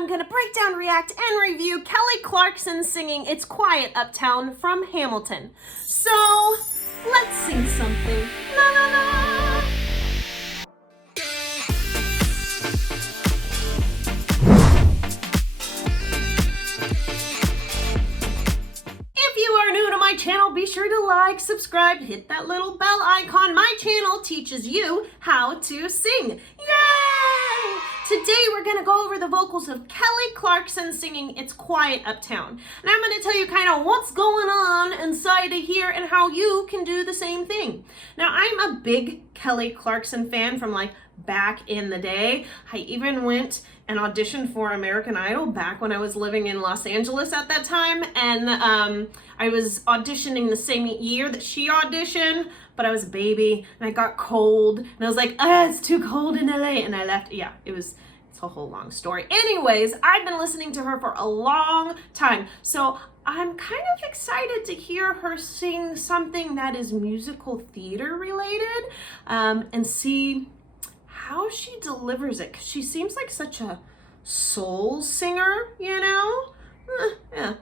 I'm gonna break down, react, and review Kelly Clarkson singing It's Quiet Uptown from Hamilton. So, let's sing something. Na na na! If you are new to my channel, be sure to like, subscribe, hit that little bell icon. My channel teaches you how to sing. Yay! Today we're going to go over the vocals of Kelly Clarkson singing It's Quiet Uptown. And I'm going to tell you kind of what's going on inside of here and how you can do the same thing. Now, I'm a big Kelly Clarkson fan from like back in the day. I even went and auditioned for American Idol back when I was living in Los Angeles at that time. And I was auditioning the same year that she auditioned, but I was a baby and I got cold and I was like, it's too cold in LA, and I left. Yeah, it's a whole long story. Anyways, I've been listening to her for a long time, so I'm kind of excited to hear her sing something that is musical theater related, and see how she delivers it, because she seems like such a soul singer, you know? Yeah.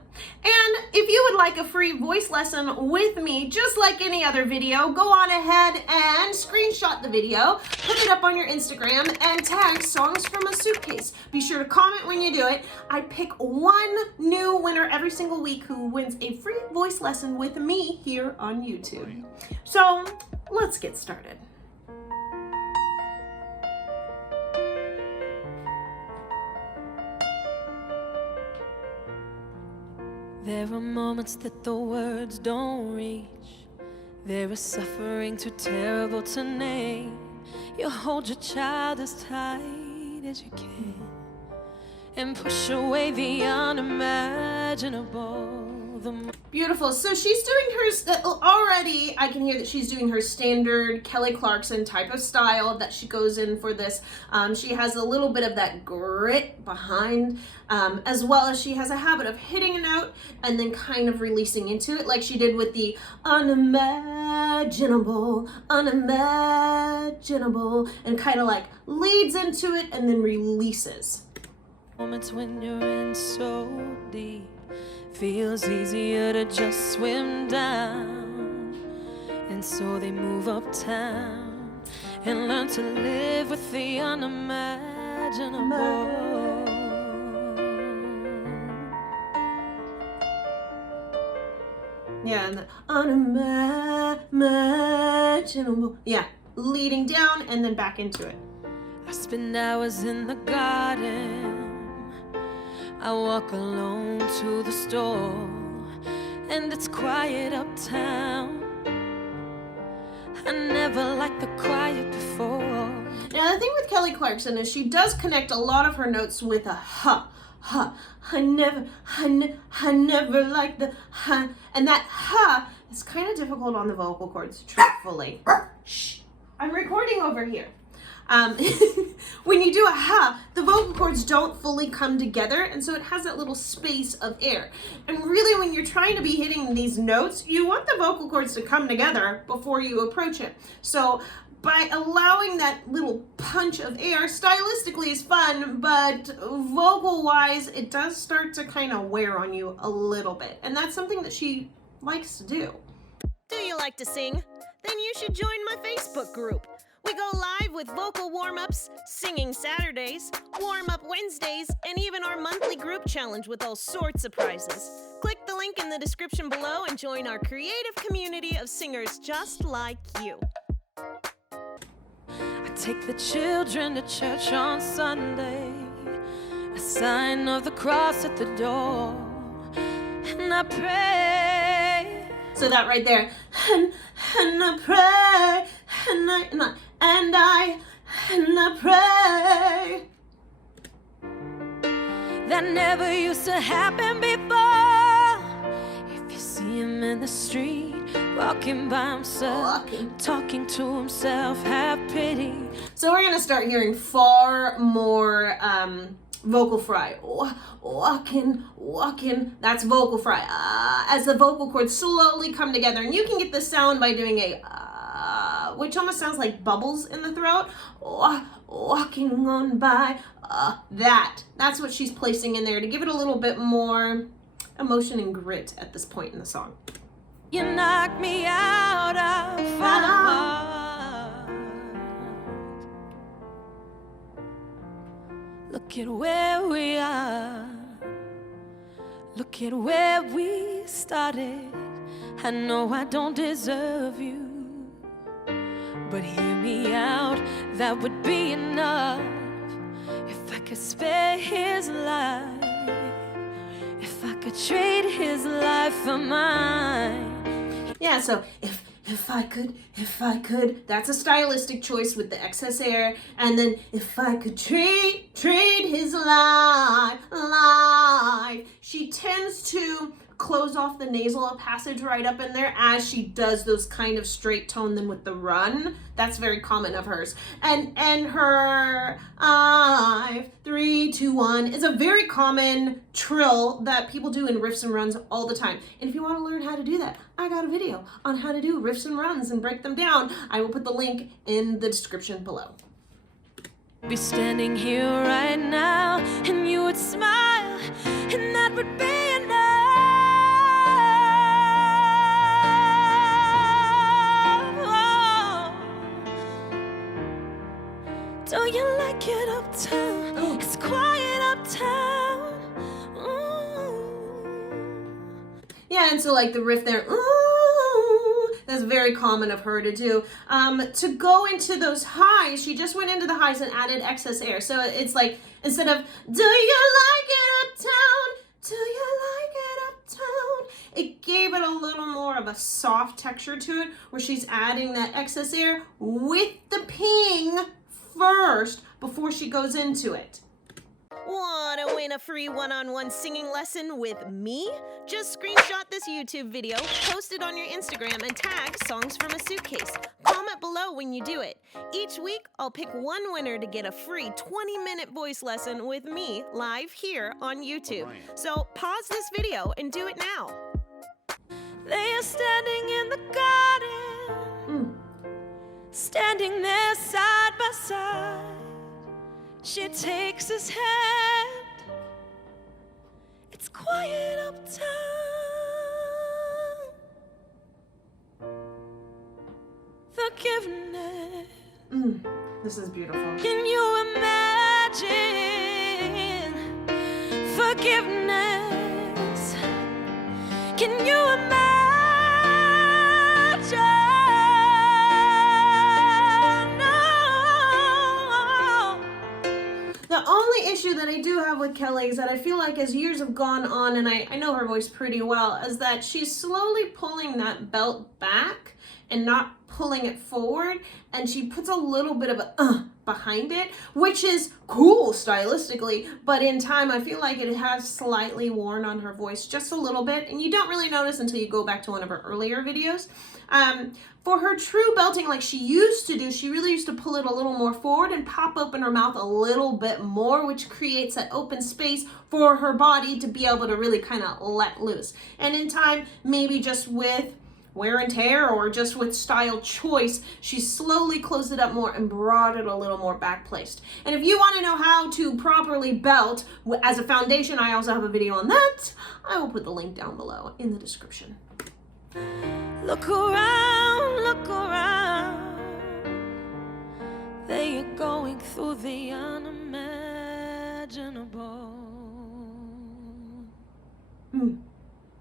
And if you would like a free voice lesson with me, just like any other video, go on ahead and screenshot the video, put it up on your Instagram, and tag Songs from a Suitcase. Be sure to comment when you do it. I pick one new winner every single week who wins a free voice lesson with me here on YouTube. So let's get started. There are moments that the words don't reach. There is suffering too terrible to name. You hold your child as tight as you can and push away the unimaginable. Beautiful. So she's doing her, already I can hear that she's doing her standard Kelly Clarkson type of style that she goes in for this. She has a little bit of that grit behind, as well as she has a habit of hitting a note and then kind of releasing into it, like she did with the unimaginable, and kind of like leads into it and then releases. Moments when you're in so deep, feels easier to just swim down. And so they move uptown and learn to live with the unimaginable. Yeah, and the unimaginable. Yeah, leading down and then back into it. I spend hours in the garden. I walk alone to the store, and it's quiet uptown. I never liked the quiet before. Now, the thing with Kelly Clarkson is she does connect a lot of her notes with a ha. I never liked the ha. And that ha is kind of difficult on the vocal cords, truthfully. Shh, I'm recording over here. When you do a ha, the vocal cords don't fully come together, and so it has that little space of air. And really, when you're trying to be hitting these notes, you want the vocal cords to come together before you approach it. So by allowing that little punch of air, stylistically is fun, but vocal-wise, it does start to kind of wear on you a little bit. And that's something that she likes to do. Do you like to sing? Then you should join my Facebook group. We go live with vocal warm-ups, singing Saturdays, warm-up Wednesdays, and even our monthly group challenge with all sorts of prizes. Click the link in the description below and join our creative community of singers just like you. I take the children to church on Sunday, a sign of the cross at the door, and I pray. So that right there, and I pray, and I pray. That never used to happen before. If you see him in the street, walking by himself, talking to himself, have pity. So we're gonna start hearing far more vocal fry. Walking, that's vocal fry. As the vocal cords slowly come together, and you can get the sound by doing a which almost sounds like bubbles in the throat. Walking on by, that's what she's placing in there to give it a little bit more emotion and grit at this point in the song. You knock me out, I fall apart. Look at where we are. Look at where we started. I know I don't deserve you, but hear me out, that would be enough. If I could spare his life, if I could trade his life for mine. Yeah, so if I could, that's a stylistic choice with the excess air. And then if I could trade his life. She tends to close off the nasal passage right up in there as she does those kind of straight tone then with the run. That's very common of hers. And her 5, 3, 2, 1 is a very common trill that people do in riffs and runs all the time. And if you want to learn how to do that, I got a video on how to do riffs and runs and break them down. I will put the link in the description below. Be standing here right now and you would smile, and that would be enough. Don't you like it uptown? Oh. It's quiet uptown. Yeah, and so like the riff there, ooh, that's very common of her to do. To go into those highs, she just went into the highs and added excess air. So it's like, instead of, do you like it uptown? Do you like it uptown? It gave it a little more of a soft texture to it, where she's adding that excess air with the ping first before she goes into it. Want to win a free one-on-one singing lesson with me? Just screenshot this YouTube video, post it on your Instagram, and tag Songs from a Suitcase. Comment below when you do it. Each week, I'll pick one winner to get a free 20-minute voice lesson with me live here on YouTube. So pause this video and do it now. They are standing in the garden, standing there side by side. She takes his hand. It's quiet uptown. Forgiveness. This is beautiful. Can you imagine forgiveness? Can you imagine? The only issue that I do have with Kelly is that I feel like as years have gone on, and I know her voice pretty well, is that she's slowly pulling that belt back and not pulling it forward, and she puts a little bit of a behind it, which is cool stylistically, but in time I feel like it has slightly worn on her voice just a little bit, and you don't really notice until you go back to one of her earlier videos. For her true belting like she used to do, she really used to pull it a little more forward and pop open her mouth a little bit more, which creates that open space for her body to be able to really kind of let loose. And in time, maybe just with wear and tear or just with style choice, she slowly closed it up more and brought it a little more back placed. And if you want to know how to properly belt as a foundation, I also have a video on that. I will put the link down below in the description. Look around, look around. They are going through the unimaginable.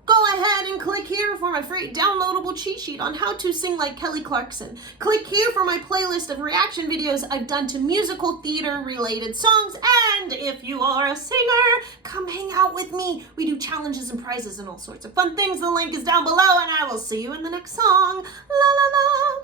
Go ahead and click here for my free downloadable cheat sheet on how to sing like Kelly Clarkson. Click here for my playlist of reaction videos I've done to musical theater related songs. And if you are a singer, come hang out with me. We do challenges and prizes and all sorts of fun things. The link is down below, and I will see you in the next song. La la la.